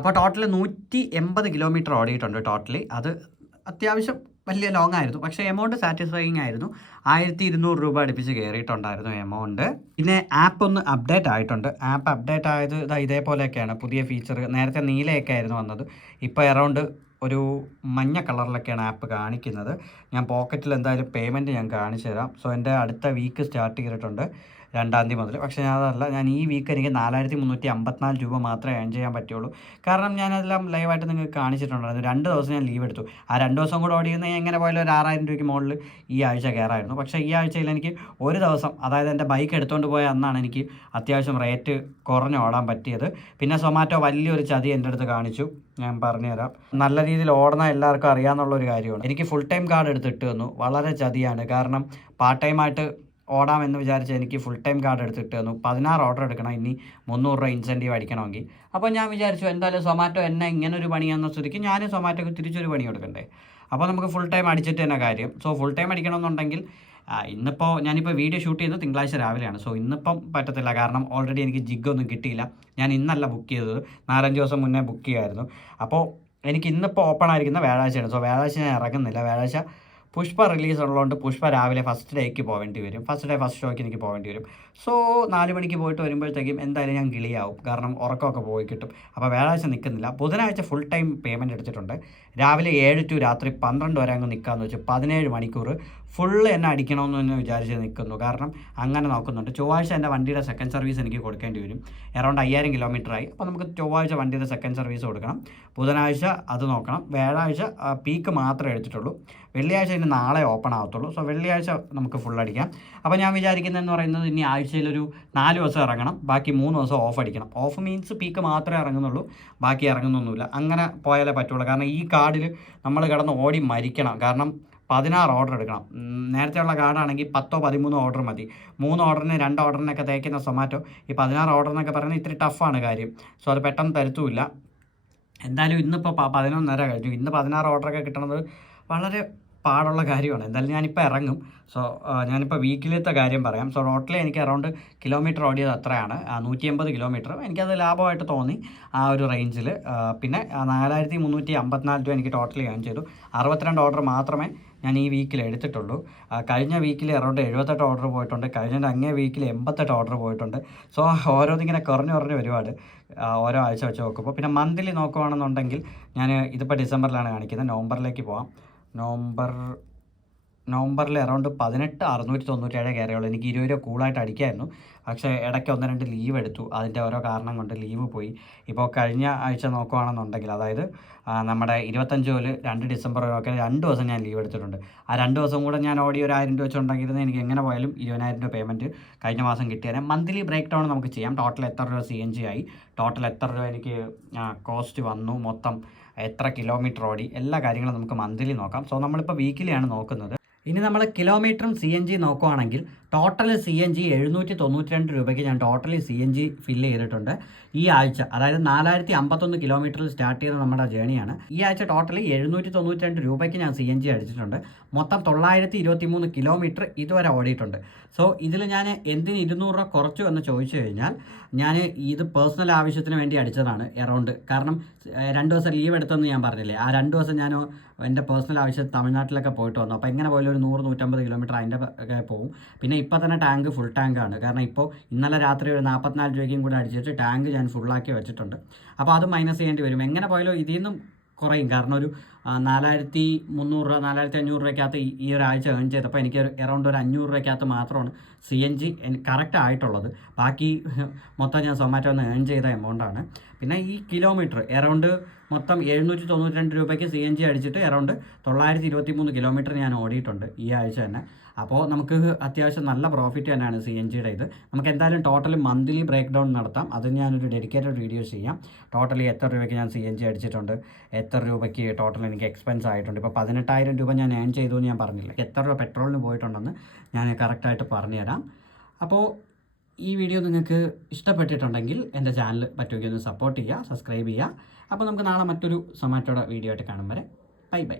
അപ്പോൾ total 180 kilometre ഓടിയിട്ടുണ്ട് totally. അത് അത്യാവശ്യം വലിയ ലോങ് ആയിരുന്നു, പക്ഷേ എമൗണ്ട് സാറ്റിസ്ഫൈയിങ് ആയിരുന്നു. 1200 രൂപ അടുപ്പിച്ച് കയറിയിട്ടുണ്ടായിരുന്നു എമൗണ്ട്. പിന്നെ ആപ്പ് ഒന്ന് അപ്ഡേറ്റ് ആയിട്ടുണ്ട്. ആപ്പ് അപ്ഡേറ്റ് ആയത് ഇതേപോലെയൊക്കെയാണ്. പുതിയ ഫീച്ചർ, നേരത്തെ നീലയൊക്കെ ആയിരുന്നു വന്നത്, ഇപ്പോൾ അറൗണ്ട് ഒരു മഞ്ഞ കളറിലൊക്കെയാണ് ആപ്പ് കാണിക്കുന്നത്. ഞാൻ പോക്കറ്റിൽ എന്തായാലും പേയ്മെൻറ്റ് ഞാൻ കാണിച്ചു തരാം. സോ എൻ്റെ അടുത്ത വീക്ക് സ്റ്റാർട്ട് ചെയ്തിട്ടുണ്ട് 2-ാം തീയതി മുതൽ. പക്ഷേ ഞാൻ ഈ വീക്ക് എനിക്ക് 4354 രൂപ മാത്രമേ ഏൺ ചെയ്യാൻ പറ്റുള്ളൂ. കാരണം ഞാനതെല്ലാം ലൈവായിട്ട് നിങ്ങൾക്ക് കാണിച്ചിട്ടുണ്ടായിരുന്നു. 2 ദിവസം ഞാൻ ലീവ് എടുത്തു. ആ 2 ദിവസം കൂടെ ഓടിയിരുന്ന എങ്ങനെ പോയാലും ഒരു 6000 രൂപയ്ക്ക് മുകളിൽ ഈ ആഴ്ച കയറായിരുന്നു. പക്ഷേ ഈ ആഴ്ചയിൽ എനിക്ക് ഒരു ദിവസം, അതായത് എൻ്റെ ബൈക്ക് എടുത്തുകൊണ്ട് പോയ അന്നാണ് എനിക്ക് അത്യാവശ്യം റേറ്റ് കുറഞ്ഞ് ഓടാൻ പറ്റിയത്. പിന്നെ സൊമാറ്റോ വലിയൊരു ചതി എൻ്റെ അടുത്ത് കാണിച്ചു, ഞാൻ പറഞ്ഞുതരാം. നല്ല രീതിയിൽ ഓടുന്ന എല്ലാവർക്കും അറിയാമെന്നുള്ളൊരു കാര്യമാണ്. എനിക്ക് ഫുൾ ടൈം കാർഡ് എടുത്തിട്ട് തന്നു. വളരെ ചതിയാണ്. കാരണം പാർട്ട് ടൈമായിട്ട് ഓടാമെന്ന് വിചാരിച്ച് എനിക്ക് ഫുൾ ടൈം കാർഡ് എടുത്തിട്ട് തന്നു. 16 ഓർഡർ എടുക്കണം, ഇനി 300 രൂപ ഇൻസെൻറ്റീവ് അടിക്കണമെങ്കിൽ. അപ്പോൾ ഞാൻ വിചാരിച്ചു എന്തായാലും സൊമാറ്റോ എന്നെ ഇങ്ങനൊരു പണിയാണെന്ന സ്ഥിതിക്ക് ഞാൻ സൊമാറ്റോക്ക് തിരിച്ചൊരു പണി കൊടുക്കണ്ടേ. അപ്പോൾ നമുക്ക് ഫുൾ ടൈം അടിച്ചിട്ട് തന്നെ കാര്യം. സോ ഫുൾ ടൈം അടിക്കണമെന്നുണ്ടെങ്കിൽ ഞാനിപ്പോൾ വീഡിയോ ഷൂട്ട് ചെയ്യുന്നത് തിങ്കളാഴ്ച രാവിലെയാണ്. സോ ഇന്നിപ്പം പറ്റത്തില്ല, കാരണം ഓൾറെഡി എനിക്ക് ജിഗൊന്നും കിട്ടിയില്ല. ഞാൻ ഇന്നല്ല ബുക്ക് ചെയ്തത്, 4-5 ദിവസം മുന്നേ ബുക്ക് ചെയ്യുമായിരുന്നു. അപ്പോൾ എനിക്ക് ഇന്നിപ്പോൾ ഓപ്പൺ ആയിരിക്കുന്ന വ്യാഴാഴ്ചയാണ്. സോ വ്യാഴാഴ്ച ഞാൻ ഇറങ്ങുന്നില്ല. വ്യാഴാഴ്ച പുഷ്പ റിലീസ് ഉള്ളതുകൊണ്ട് പുഷ്പ രാവിലെ ഫസ്റ്റ് ഡേക്ക് പോകേണ്ടി വരും. ഫസ്റ്റ് ഷോയ്ക്ക് എനിക്ക് പോകേണ്ടി വരും. സോ 4 മണിക്ക് പോയിട്ട് വരുമ്പോഴത്തേക്കും എന്തായാലും ഞാൻ കിളിയാവും, കാരണം ഉറക്കമൊക്കെ പോയി കിട്ടും. അപ്പോൾ വ്യാഴാഴ്ച നിൽക്കുന്നില്ല. ബുധനാഴ്ച ഫുൾ ടൈം പേയ്മെൻറ്റ് എടുത്തിട്ടുണ്ട്. രാവിലെ 7 to രാത്രി 12 വരെ അങ്ങ് നിൽക്കാമെന്ന് വെച്ച് 17 മണിക്കൂർ ഫുള്ള് എന്നെ അടിക്കണമെന്ന് തന്നെ വിചാരിച്ച് നിൽക്കുന്നു. കാരണം അങ്ങനെ നോക്കുന്നുണ്ട്. ചൊവ്വാഴ്ച എൻ്റെ വണ്ടിയുടെ സെക്കൻഡ് സർവീസ് എനിക്ക് കൊടുക്കേണ്ടി വരും. അറൗണ്ട് 5000 കിലോമീറ്ററായി. അപ്പോൾ നമുക്ക് ചൊവ്വാഴ്ച വണ്ടിയുടെ സെക്കൻഡ് സർവീസ് കൊടുക്കണം. ബുധനാഴ്ച അത് നോക്കണം. വ്യാഴാഴ്ച പീക്ക് മാത്രമേ എടുത്തിട്ടുള്ളൂ. വെള്ളിയാഴ്ച ഇനി നാളെ ഓപ്പൺ ആവത്തുള്ളൂ. സോ വെള്ളിയാഴ്ച നമുക്ക് ഫുൾ അടിക്കാം. അപ്പോൾ ഞാൻ വിചാരിക്കുന്നതെന്ന് പറയുന്നത് ഇനി ആഴ്ചയിലൊരു 4 ദിവസം ഇറങ്ങണം, ബാക്കി 3 ദിവസം ഓഫ് അടിക്കണം. ഓഫ് മീൻസ് പീക്ക് മാത്രമേ ഇറങ്ങുന്നുള്ളൂ, ബാക്കി ഇറങ്ങുന്നൊന്നുമില്ല. അങ്ങനെ പോയാലേ പറ്റുള്ളൂ. കാരണം ഈ കാർഡിൽ നമ്മൾ കിടന്ന് ഓടി മരിക്കണം. കാരണം 16 ഓർഡർ എടുക്കണം. നേരത്തെയുള്ള കാർഡാണെങ്കിൽ 10-13 ഓർഡർ മതി. 3 ഓർഡറിന് 2 ഓർഡറിനൊക്കെ തേക്കുന്ന സൊമാറ്റോ ഈ 16 ഓർഡർ എന്നൊക്കെ പറയുന്നത് ഇത്തിരി ടഫാണ് കാര്യം. സോ അത് പെട്ടെന്ന് തരുത്തുമില്ല. എന്തായാലും ഇന്നിപ്പോൾ 11:30 കഴിഞ്ഞു. ഇന്ന് 16 ഓർഡറൊക്കെ കിട്ടണത് വളരെ പാടുള്ള കാര്യമാണ്. എന്തായാലും ഞാനിപ്പോൾ ഇറങ്ങും. സോ ഞാനിപ്പോൾ വീക്കിലത്തെ കാര്യം പറയാം. സോ ടോട്ടലി എനിക്ക് അറൗണ്ട് കിലോമീറ്റർ ഓടിയത് അത്രയാണ്, 180 കിലോമീറ്റർ. എനിക്കത് ലാഭമായിട്ട് തോന്നി ആ ഒരു റേഞ്ചിൽ. പിന്നെ 4354 രൂപ എനിക്ക് ടോട്ടലി ഏൺ ചെയ്തു. 62 ഓർഡർ മാത്രമേ ഞാൻ ഈ വീക്കിൽ എടുത്തിട്ടുള്ളൂ. കഴിഞ്ഞ വീക്കിൽ അറൗണ്ട് 78 ഓർഡർ പോയിട്ടുണ്ട്. കഴിഞ്ഞ അങ്ങേ വീക്കിൽ 88 ഓർഡർ പോയിട്ടുണ്ട്. സോ ഓരോന്നിങ്ങനെ കുറഞ്ഞ് ഒരുപാട് ഓരോ ആഴ്ച വെച്ച് നോക്കുമ്പോൾ. പിന്നെ മന്ത്ലി നോക്കുകയാണെന്നുണ്ടെങ്കിൽ ഞാൻ ഇതിപ്പോൾ ഡിസംബറിലാണ് കാണിക്കുന്നത്. നവംബറിലേക്ക് പോകാം. നവംബറിൽ അറൗണ്ട് 18,697 കയറിയുള്ളൂ. എനിക്ക് 20 രൂപ കൂളായിട്ട് അടിക്കായിരുന്നു. പക്ഷേ ഇടയ്ക്ക് 1-2 ലീവ് എടുത്തു. അതിൻ്റെ ഓരോ കാരണം കൊണ്ട് ലീവ് പോയി. ഇപ്പോൾ കഴിഞ്ഞ ആഴ്ച നോക്കുകയാണെന്നുണ്ടെങ്കിൽ, അതായത് നമ്മുടെ 25 മുതൽ 2 ഡിസംബർ വരെ 2 ദിവസം ഞാൻ ലീവ് എടുത്തിട്ടുണ്ട്. ആ 2 ദിവസം കൂടെ ഞാൻ ഓടി ഒരു 1000 രൂപ വെച്ചുണ്ടെങ്കിൽ എനിക്ക് എങ്ങനെ പോയാലും 20,000 രൂപ പേയ്മെൻറ്റ് കഴിഞ്ഞ മാസം കിട്ടിയാൽ. മന്ത്ലി ബ്രേക്ക് ഡൗൺ നമുക്ക് ചെയ്യാം. ടോട്ടൽ എത്ര രൂപ CNG ആയി, ടോട്ടൽ എത്ര രൂപ എനിക്ക് കോസ്റ്റ് വന്നു, മൊത്തം എത്ര കിലോമീറ്റർ ഓടി, എല്ലാ കാര്യങ്ങളും നമുക്ക് മന്ത്ലി നോക്കാം. സോ നമ്മളിപ്പോൾ വീക്കിലിയാണ് നോക്കുന്നത്. ഇനി നമ്മൾ കിലോമീറ്ററും CNG നോക്കുകയാണെങ്കിൽ ടോട്ടൽ CNG 792 രൂപയ്ക്ക് ഞാൻ ടോട്ടലി CNG ഫില്ല് ചെയ്തിട്ടുണ്ട് ഈ ആഴ്ച. അതായത് 4051 കിലോമീറ്ററിൽ സ്റ്റാർട്ട് ചെയ്ത നമ്മുടെ ജേണിയാണ്. ഈ ആഴ്ച ടോട്ടലി 792 രൂപയ്ക്ക് ഞാൻ CNG അടിച്ചിട്ടുണ്ട്. മൊത്തം 923 കിലോമീറ്റർ ഇതുവരെ ഓടിയിട്ടുണ്ട്. സോ ഇതിൽ ഞാൻ എന്തിന് 200 രൂപ കുറച്ചു എന്ന് ചോദിച്ചു കഴിഞ്ഞാൽ, ഞാൻ ഇത് പേഴ്സണൽ ആവശ്യത്തിന് വേണ്ടി അടിച്ചതാണ് എറൗണ്ട്. കാരണം 2 ദിവസം ലീവ് എടുത്തെന്ന് ഞാൻ പറഞ്ഞില്ലേ, ആ 2 ദിവസം ഞാൻ എൻ്റെ പേഴ്സണൽ ആവശ്യത്തിന് തമിഴ്നാട്ടിലൊക്കെ പോയിട്ട് വന്നു. അപ്പോൾ എങ്ങനെ പോയാലും ഒരു 100-150 കിലോമീറ്റർ അതിൻ്റെ പോകും. പിന്നെ ഇപ്പോൾ തന്നെ ടാങ്ക് ഫുൾ ടാങ്കാണ്. കാരണം ഇപ്പോൾ ഇന്നലെ രാത്രി ഒരു 44 രൂപയ്ക്കും കൂടെ അടിച്ചിട്ട് ടാങ്ക് ഞാൻ ഫുള്ളാക്കി വെച്ചിട്ടുണ്ട്. അപ്പോൾ അത് മൈനസ് ചെയ്യേണ്ടി വരും. എങ്ങനെ പോയാലും ഇതിൽ നിന്നും കുറയും. കാരണം ഒരു 4300 രൂപ 4500 രൂപയ്ക്കകത്ത് ഈ ഒരാഴ്ച ഏൺ ചെയ്തപ്പോൾ എനിക്ക് അറൗണ്ട് ഒരു 500 രൂപയ്ക്കകത്ത് മാത്രമാണ് CNG കറക്റ്റ് ആയിട്ടുള്ളത്. ബാക്കി മൊത്തം ഞാൻ സൊമാറ്റോന്ന് ഏൺ ചെയ്ത എമൗണ്ടാണ്. പിന്നെ ഈ കിലോമീറ്റർ അറൗണ്ട് മൊത്തം 792 രൂപയ്ക്ക് CNG അടിച്ചിട്ട് അറൗണ്ട് 923 കിലോമീറ്റർ ഞാൻ ഓടിയിട്ടുണ്ട് ഈ ആഴ്ച തന്നെ. അപ്പോൾ നമുക്ക് അത്യാവശ്യം നല്ല പ്രോഫിറ്റ് തന്നെയാണ് CNGയുടെ ഇത്. നമുക്ക് എന്തായാലും ടോട്ടൽ മന്ത്ലി ബ്രേക്ക് ഡൗൺ നടത്താം. അതിന് ഞാനൊരു ഡെഡിക്കേറ്റഡ് വീഡിയോ ചെയ്യാം. ടോട്ടലി എത്ര രൂപയ്ക്ക് ഞാൻ CNG അടിച്ചിട്ടുണ്ട്, എത്ര രൂപയ്ക്ക് ടോട്ടൽ എനിക്ക് എക്സ്പെൻസ് ആയിട്ടുണ്ട്. ഇപ്പോൾ 18,000 രൂപ ഞാൻ ഏൺ ചെയ്തു എന്ന് ഞാൻ പറഞ്ഞില്ല. എത്ര രൂപ പെട്രോളിന് പോയിട്ടുണ്ടെന്ന് ഞാൻ കറക്റ്റായിട്ട് പറഞ്ഞുതരാം. അപ്പോൾ ഈ വീഡിയോ നിങ്ങൾക്ക് ഇഷ്ടപ്പെട്ടിട്ടുണ്ടെങ്കിൽ എൻ്റെ ചാനൽ പറ്റുമെങ്കിൽ ഒന്ന് സപ്പോർട്ട് ചെയ്യുക, സബ്സ്ക്രൈബ് ചെയ്യുക. അപ്പോൾ നമുക്ക് നാളെ മറ്റൊരു സൊമാറ്റോയുടെ വീഡിയോ ആയിട്ട് കാണും വരെ ബൈ.